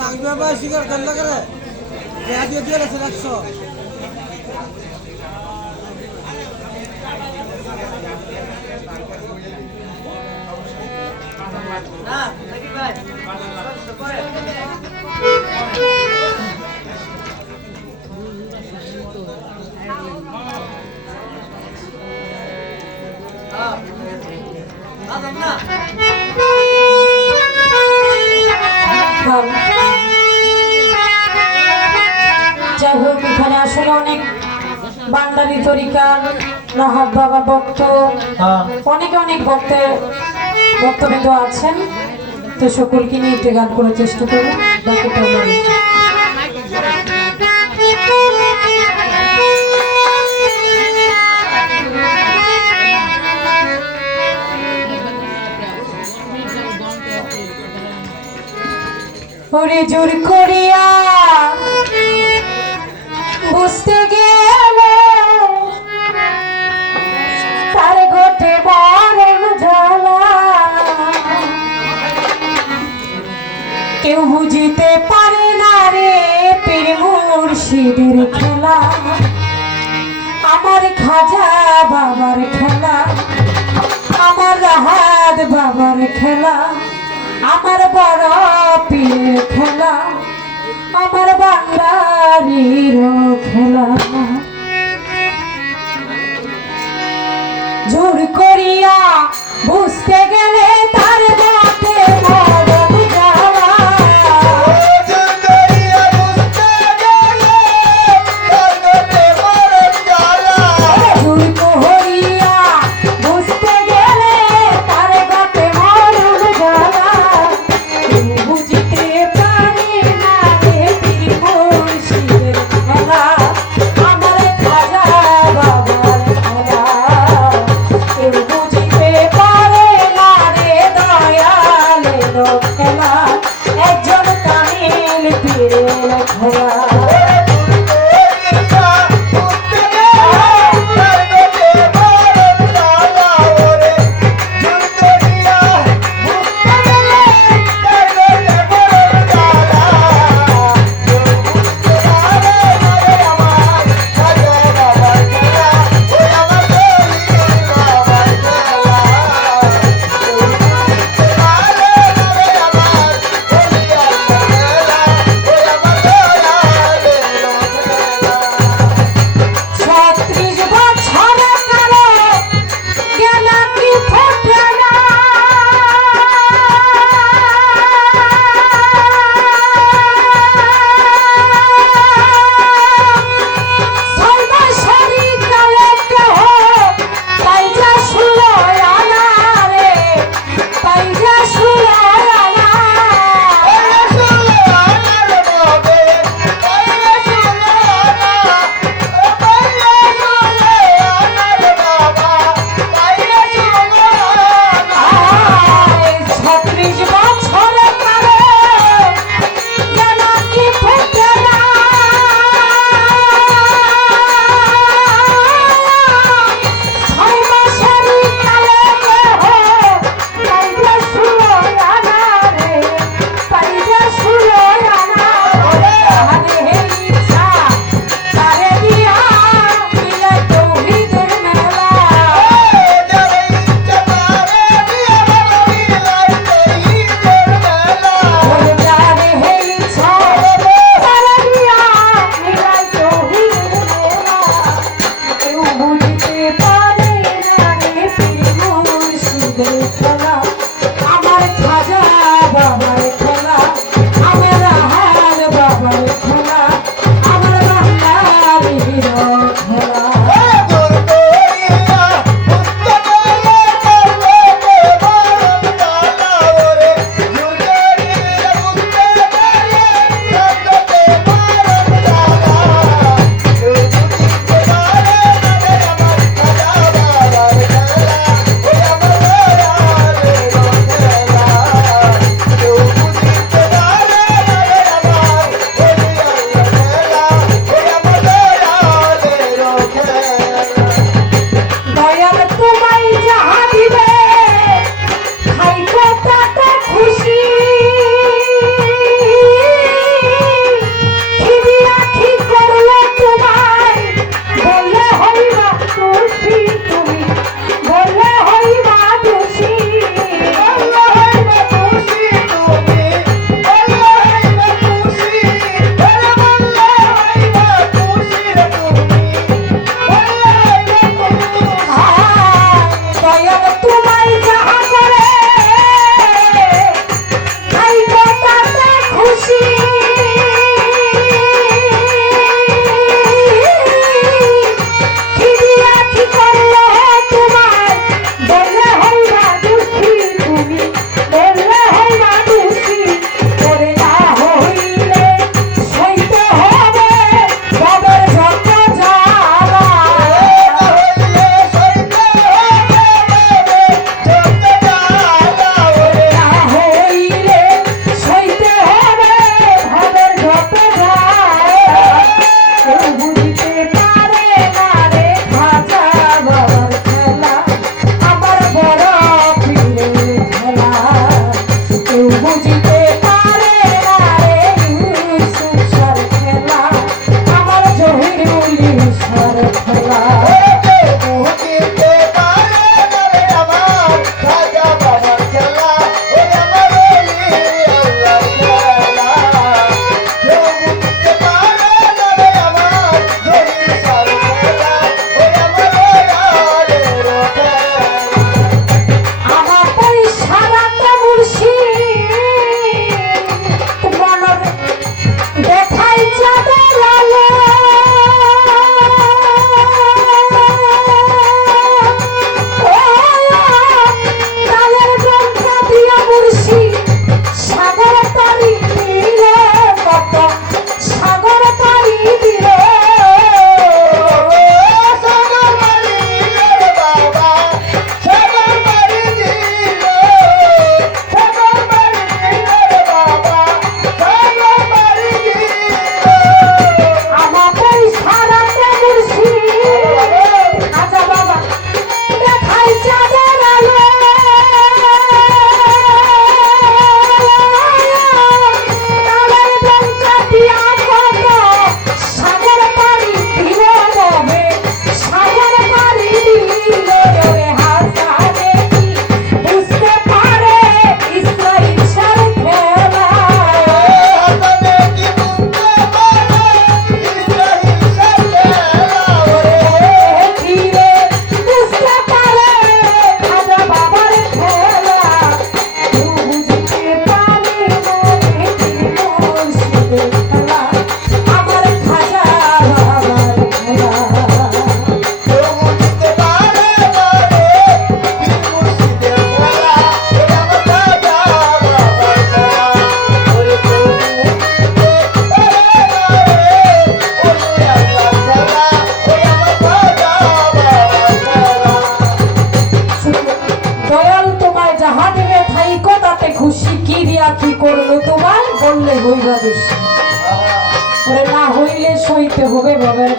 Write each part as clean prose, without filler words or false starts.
লাগবে ভাই শিকার তেল লাগে দিয়ে দিয়ে 100 না দেখি ভাই যাই হোক এখানে আসলে অনেক বান্দারি তরিকার রাহাত বাবা ভক্ত অনেক অনেক ভক্তবৃন্দ আছেন, তো সকলকে নিয়ে একটু গান করার চেষ্টা করুন। ওরে জোর করিয়া বুঝতে গেলে তার গোটে বরণ জ্বালা, কেউ বুঝিতে পারে না রে পীর মুর্শিদের খেলা, আমার খাজা বাবার খেলা, আমার রাহাত বাবার খেলা, আমার বড় পীরের খেলা, আমার বাংলারির খেলা। জোর করিয়া বুঝতে গেলে তার মতে মরণ জ্বালা, জোর করিয়া বুঝতে গেলে তার মতে মরণ জ্বালা, বুঝতে পারি না রে পীর মুর্শিদের খেলা, আমার খাজা বাবার খেলা, কেউ বুঝতে পারে না রে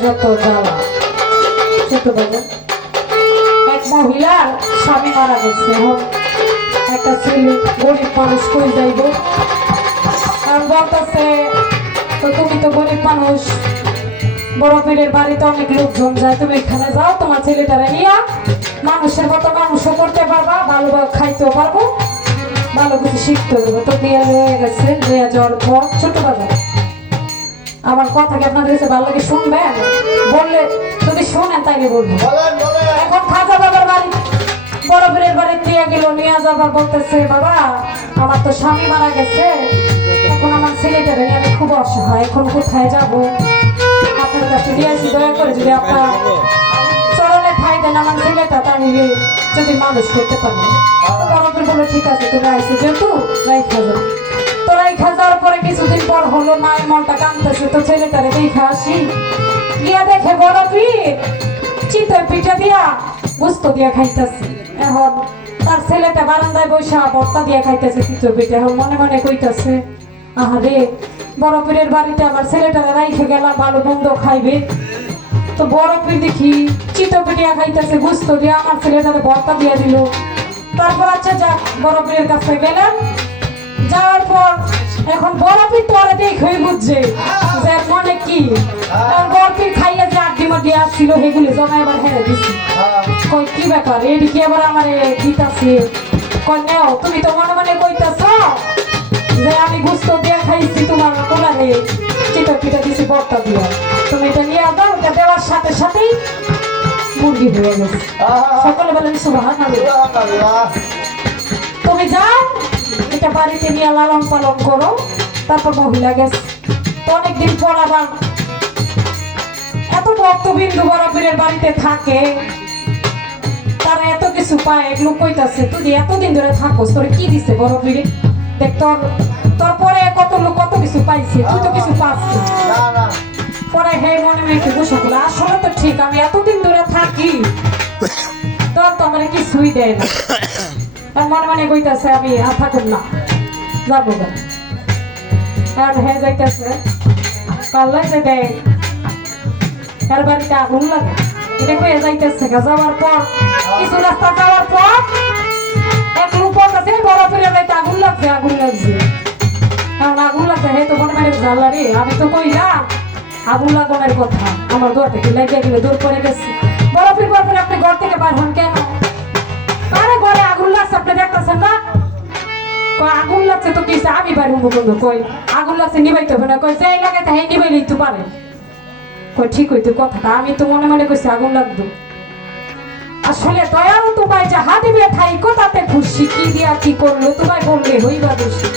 যত জ্বালা। ছোট বাবা, এক মহিলার স্বামী মারা গেছে, এখন একটা ছেলে গরিব মানুষ কই যাইব, কারণ বলতেছে তো তুমি তো গরিব মানুষ, বড় পীরের বাড়িতে অনেক লোকজন যায়, তুমি এখানে যাও, তোমার ছেলেটারে নিয়ে মানুষের মতো মানুষও করতে পারবা, ভালো খাইতেও পারবো, ভালো কিছু শিখতে পারবো। তো বিয়ে হয়ে গেছে, বিয়ে যাওয়ার পর ছোট বাজার আমার কথা কি আপনাদের কাছে ভালো লাগে শুনবেন? বললে যদি শোনেন তাইলে বলবো। এখন খাজা বাবার বাড়ি বড় পীরের বাড়ি দিয়ে গেল, নিয়ে যাবার বলতেছে বাবা আমার তো স্বামী মারা গেছে, এখন আমার ছেলেটারে নিয়ে আমি খুব অসহায়, এখন কোথায় যাবো? আপনার কাছে দিয়ে আসি, দয়া করে যদি আপনার চরণে ঠাই দেন আমার ছেলেটা, তাহলে যদি মানুষ করতে পারবেন। বড় পীর বলে ঠিক আছে, তুমি আসি যেহেতু রাইখা যাও। তো রাইখা যাওয়ার পরে কিছুদিন পর হলো, মায়ের মনটা কাঁদতেছে, তো ছেলেটারে দেখা আসি, গিয়া দেখে বড় পীর চিতই পিঠা দিয়া গুস্ত দিয়া খাইতেছে। এখন তার ছেলেটা বারান্দায় বসা ভর্তা দিয়া খাইতেছে চিতই পিঠা। এখন মনে মনে কইতাছে আহারে বড় পীরের বাড়িতে আমার ছেলেটারে রাইখে গেলাম, ভালো মন্দ খাইবে। তো বড় পীর দেখি চিতই পিঠা খাইতেছে গুস্ত দিয়া, আমার ছেলেটারে ভর্তা দিয়া দিল। তারপর আচ্ছা যাক বড় পীরের কাছে গেলাম, যাওয়ার পর এখন বড় পীর তো আরে দেখেই বুঝছে যে মনে কি, বড় পীর খাইয়া যে আড্ডি মাড্ডি আসছিল সেগুলি জমা এবার হেরে দিছি। কই কি ব্যাপার এদিকে আবার আমার দিতাছে, কই নেও তুমি তো মনে মনে কইতাছ যে আমি গুস্ত দিয়ে খাইছি তোমার কোলারে চিতই পিঠা দিছি ভর্তা দিয়া, তুমি এটা নিয়ে দাও। এটা দেওয়ার সাথে সাথেই মুরগি হয়ে গেছে। সকলে বলেন সুবহানাল্লাহ। তুমি যাও এটা বাড়িতে নিয়ে লালন পালন করো। তারপর মহিলা গেছে, তো অনেকদিন পর আবার এত ভক্তবিন্দু বড় পীরের বাড়িতে থাকে, তারা এত কিছু পায়, এগুলো কইতাছে তুই এতদিন ধরে থাকোস, তোর কি দিছে বড় পীরে? দেখ তোর তোর পরে কত লোক কত কিছু পাইছে, তুই তো কিছু পাচ্ছিস পরে। হে মনে মনে একটু বসে বলে আসলে তো ঠিক, আমি এতদিন ধরে থাকি তোর তো আমার কিছুই দেয় না। মনে মনে কইতাছে আমি আর থাকুন না, যাবো না। আর হ্যাঁ যাইতেছে পাল্লাইতে দেয় তার বাড়িতে আগুন লাগে, এটা কয়ে যাইতেছে। যাওয়ার পর কিছু রাস্তা যাওয়ার পর এক লোক আছে বড় পীরের বাড়িতে আগুন লাগছে, আগুন লাগছে। কারণ আগুন লাগছে হে তো মনে মনে জ্বালা রে, আমি তো কইলাম আগুন লাগানোর কথা, আমার দোয়া থেকে লাগিয়ে গেলে দূর পরে গেছে। বড় পীর বলবেন আপনি ঘর থেকে বার হন কেন? আরে ঘরে আগুন লাগছে আপনি দেখতেছেন না? আগুন লাগছে তো কি আমি বাড়ি বন্ধু, কই আগুন লাগছে নিবাইতে হবে না, কই যাই লাগাইতে হ্যাঁ নিবাইলেই তো পারে। কই ঠিক হইতো কথাটা, আমি তো মনে মনে কইছি আগুন লাগতো। আসলে দয়ালু তোমায় যাহা দিবে থাইকো তাতে খুশি, কি দিয়া কি করলো তোমায় বললে হইবা দোষী,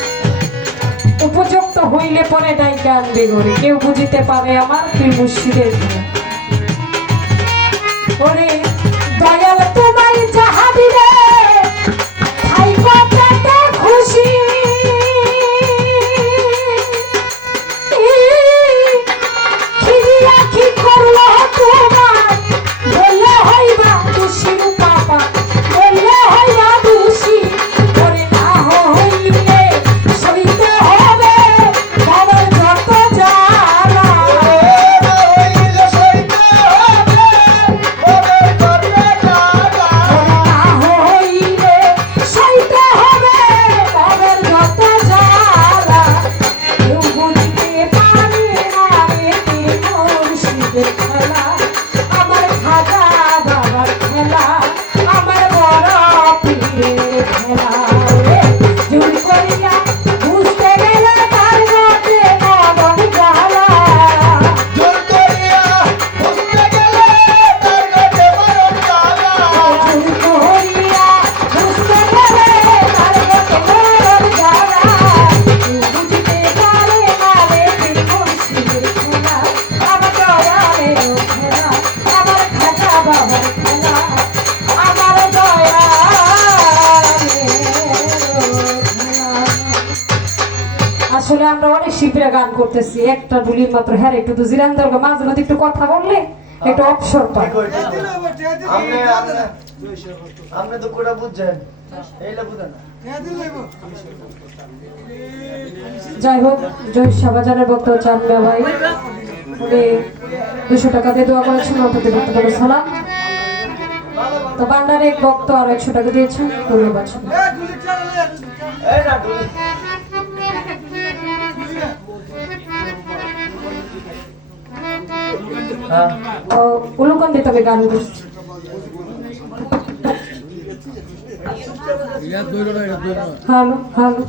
উপযুক্ত হইলে পরে ডাইকে আনবে ঘরে, কেউ বুঝিতে পারে আমার তুই মুর্শিদের ঘরে। ওরে দয়াল তোমায় যাহা দিবে থাইকো তাতে খুশি, কি করলো তোমার বললে হইবা দোষী, পাপা বললে হইবা দোষী। ওরে না হইলে সইতে হবে বাবার যত জ্বালা, আসলে আমরা অনেক শিল্পীরা গান করতেছি, একটা ডুলির মাত্র হ্যাঁ একটু দুজিরান্দার মাঝে মধ্যে একটু কথা বললে একটু অবসর পাই। আপনি তো কোটা বুঝছেন, এইলা বুঝেন না। যাই হোক জয় শাহবাজানের বক্তব্য চান ভাই। উনি 200 টাকা দিয়ে দোয়া করেছেন অন্তত বক্তব্য সালাম। তো ভান্ডারে এক ভক্ত আর 100 টাকা দিয়েছেন, ধন্যবাদ। এই না তুই হ্যাঁ ও উলুকন দিতে হবে গান করছি। ইয়া দইলো না, এটা দইলো না। Hello hello